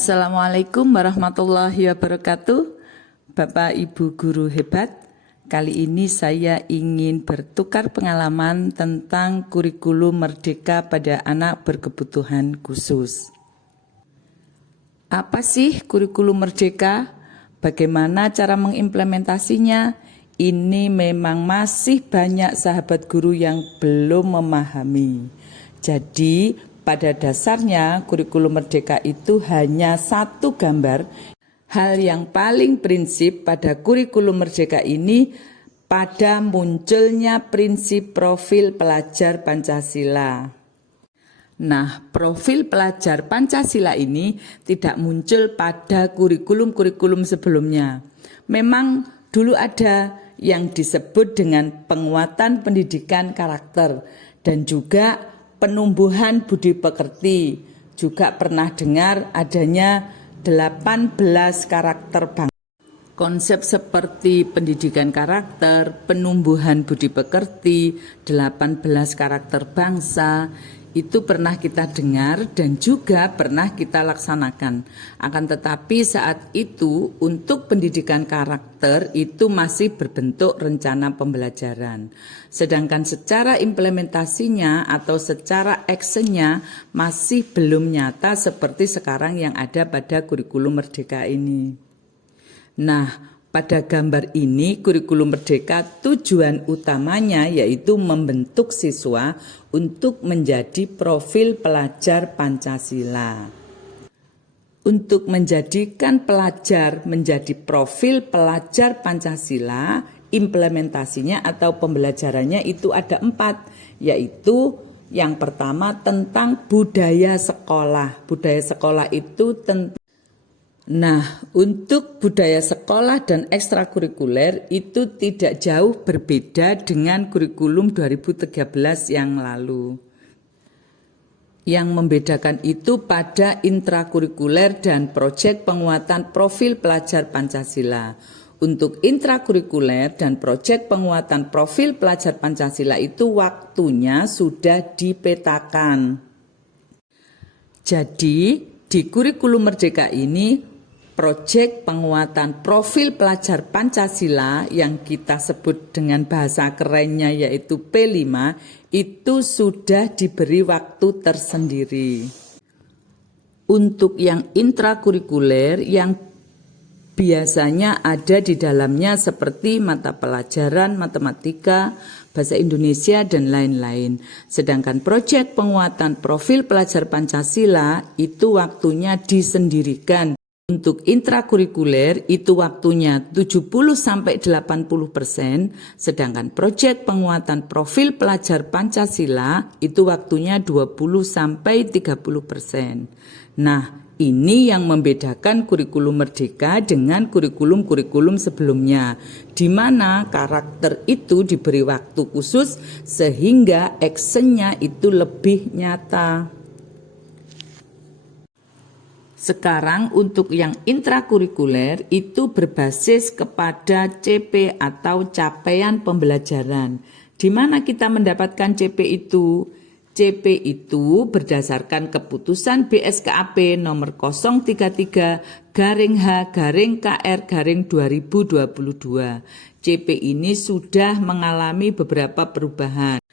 Assalamualaikum warahmatullahi wabarakatuh. Bapak Ibu guru hebat, kali ini saya ingin bertukar pengalaman tentang kurikulum merdeka pada anak berkebutuhan khusus. Apa sih kurikulum merdeka? Bagaimana cara mengimplementasinya? Ini memang masih banyak sahabat guru yang belum memahami. Jadi, pada dasarnya kurikulum merdeka itu hanya satu gambar. Hal yang paling prinsip pada kurikulum merdeka ini pada munculnya prinsip profil pelajar Pancasila. Nah, profil pelajar Pancasila ini tidak muncul pada kurikulum-kurikulum sebelumnya. Memang dulu ada yang disebut dengan penguatan pendidikan karakter dan juga penumbuhan budi pekerti. Juga pernah dengar adanya 18 karakter bangsa. Konsep seperti pendidikan karakter, penumbuhan budi pekerti, 18 karakter bangsa, itu pernah kita dengar dan juga pernah kita laksanakan. Akan tetapi saat itu untuk pendidikan karakter itu masih berbentuk rencana pembelajaran. Sedangkan secara implementasinya atau secara actionnya masih belum nyata seperti sekarang yang ada pada kurikulum merdeka ini. Nah, pada gambar ini kurikulum merdeka tujuan utamanya yaitu membentuk siswa untuk menjadi profil pelajar Pancasila. Untuk menjadikan pelajar menjadi profil pelajar Pancasila, implementasinya atau pembelajarannya itu ada 4, yaitu yang pertama tentang budaya sekolah. Budaya sekolah itu tentang untuk budaya sekolah dan ekstrakurikuler itu tidak jauh berbeda dengan kurikulum 2013 yang lalu. Yang membedakan itu pada intrakurikuler dan proyek penguatan profil pelajar Pancasila. Untuk intrakurikuler dan proyek penguatan profil pelajar Pancasila itu waktunya sudah dipetakan. Jadi di kurikulum merdeka ini proyek penguatan profil pelajar Pancasila yang kita sebut dengan bahasa kerennya yaitu P5 itu sudah diberi waktu tersendiri. Untuk yang intrakurikuler yang biasanya ada di dalamnya seperti mata pelajaran matematika, bahasa Indonesia dan lain-lain. Sedangkan proyek penguatan profil pelajar Pancasila itu waktunya disendirikan. Untuk intrakurikuler itu waktunya 70-80%, sedangkan proyek penguatan profil pelajar Pancasila itu waktunya 20-30%. Nah, ini yang membedakan kurikulum merdeka dengan kurikulum-kurikulum sebelumnya, di mana karakter itu diberi waktu khusus sehingga actionnya itu lebih nyata. Sekarang untuk yang intrakurikuler itu berbasis kepada CP atau capaian pembelajaran. Di mana kita mendapatkan CP itu? CP itu berdasarkan keputusan BSKAP nomor 033-H-KR-2022. CP ini sudah mengalami beberapa perubahan.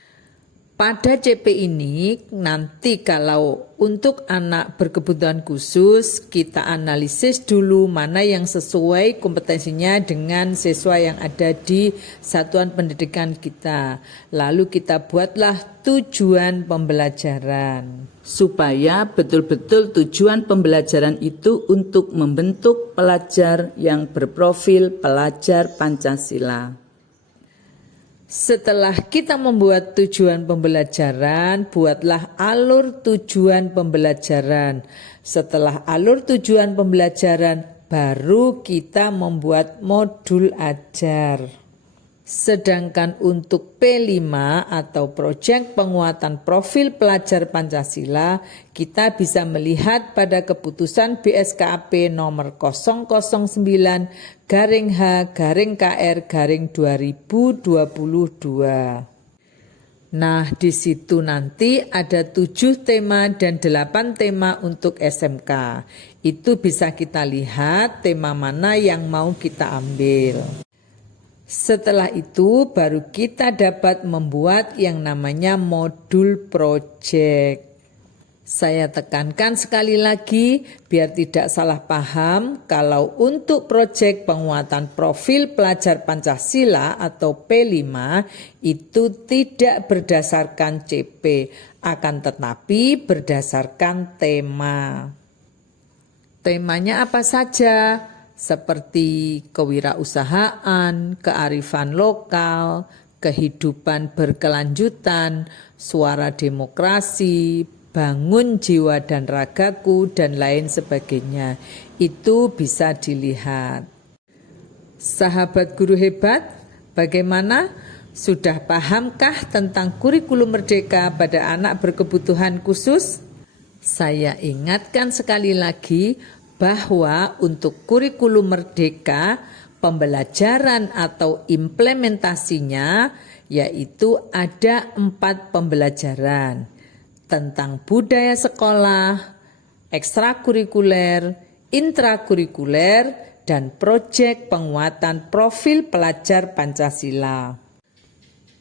Pada CP ini nanti kalau untuk anak berkebutuhan khusus kita analisis dulu mana yang sesuai kompetensinya dengan siswa yang ada di satuan pendidikan kita. Lalu kita buatlah tujuan pembelajaran. Supaya betul-betul tujuan pembelajaran itu untuk membentuk pelajar yang berprofil pelajar Pancasila. Setelah kita membuat tujuan pembelajaran, buatlah alur tujuan pembelajaran. Setelah alur tujuan pembelajaran, baru kita membuat modul ajar. Sedangkan untuk P5 atau proyek penguatan profil pelajar Pancasila, kita bisa melihat pada keputusan BSKAP nomor 009-H-KR-2022. Nah, di situ nanti ada 7 tema dan 8 tema untuk SMK. Itu bisa kita lihat tema mana yang mau kita ambil. Setelah itu baru kita dapat membuat yang namanya modul project. Saya tekankan sekali lagi biar tidak salah paham kalau untuk proyek penguatan profil pelajar Pancasila atau P5 itu tidak berdasarkan CP, akan tetapi berdasarkan tema. Temanya apa saja? Seperti kewirausahaan, kearifan lokal, kehidupan berkelanjutan, suara demokrasi, bangun jiwa dan ragaku, dan lain sebagainya. Itu bisa dilihat. Sahabat guru hebat, bagaimana? Sudah pahamkah tentang kurikulum merdeka pada anak berkebutuhan khusus? Saya ingatkan sekali lagi bahwa untuk kurikulum merdeka, pembelajaran atau implementasinya yaitu ada 4 pembelajaran. Tentang budaya sekolah, ekstrakurikuler, intrakurikuler, dan proyek penguatan profil pelajar Pancasila.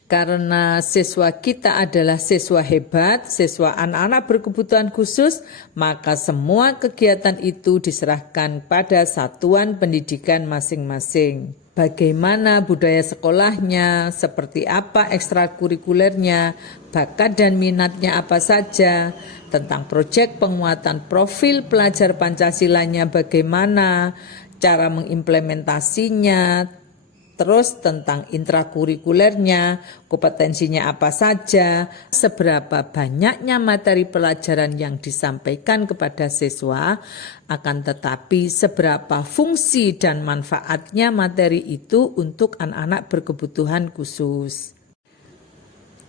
Karena siswa kita adalah siswa hebat, siswa anak-anak berkebutuhan khusus, maka semua kegiatan itu diserahkan pada satuan pendidikan masing-masing. Bagaimana budaya sekolahnya, seperti apa ekstrakurikulernya, bakat dan minatnya apa saja, tentang proyek penguatan profil pelajar Pancasilanya bagaimana, cara mengimplementasinya, terus tentang intrakurikulernya, kompetensinya apa saja, seberapa banyaknya materi pelajaran yang disampaikan kepada siswa, akan tetapi seberapa fungsi dan manfaatnya materi itu untuk anak-anak berkebutuhan khusus.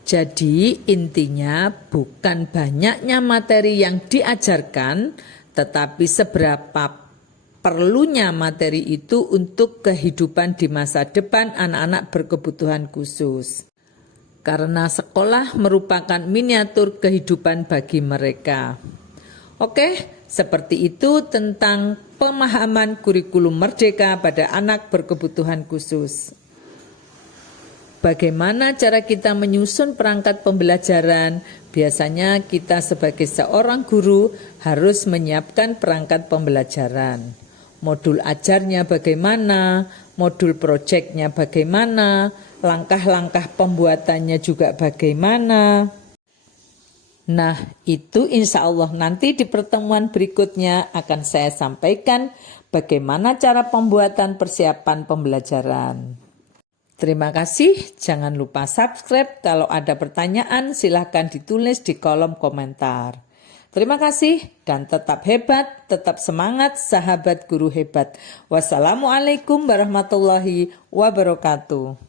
Jadi intinya bukan banyaknya materi yang diajarkan, tetapi seberapa perlunya materi itu untuk kehidupan di masa depan anak-anak berkebutuhan khusus. Karena sekolah merupakan miniatur kehidupan bagi mereka. Oke, seperti itu tentang pemahaman kurikulum merdeka pada anak berkebutuhan khusus. Bagaimana cara kita menyusun perangkat pembelajaran? Biasanya kita sebagai seorang guru harus menyiapkan perangkat pembelajaran. Modul ajarnya bagaimana, modul proyeknya bagaimana, langkah-langkah pembuatannya juga bagaimana. Nah, itu insya Allah nanti di pertemuan berikutnya akan saya sampaikan bagaimana cara pembuatan persiapan pembelajaran. Terima kasih, jangan lupa subscribe. Kalau ada pertanyaan silahkan ditulis di kolom komentar. Terima kasih dan tetap hebat, tetap semangat sahabat guru hebat. Wassalamualaikum warahmatullahi wabarakatuh.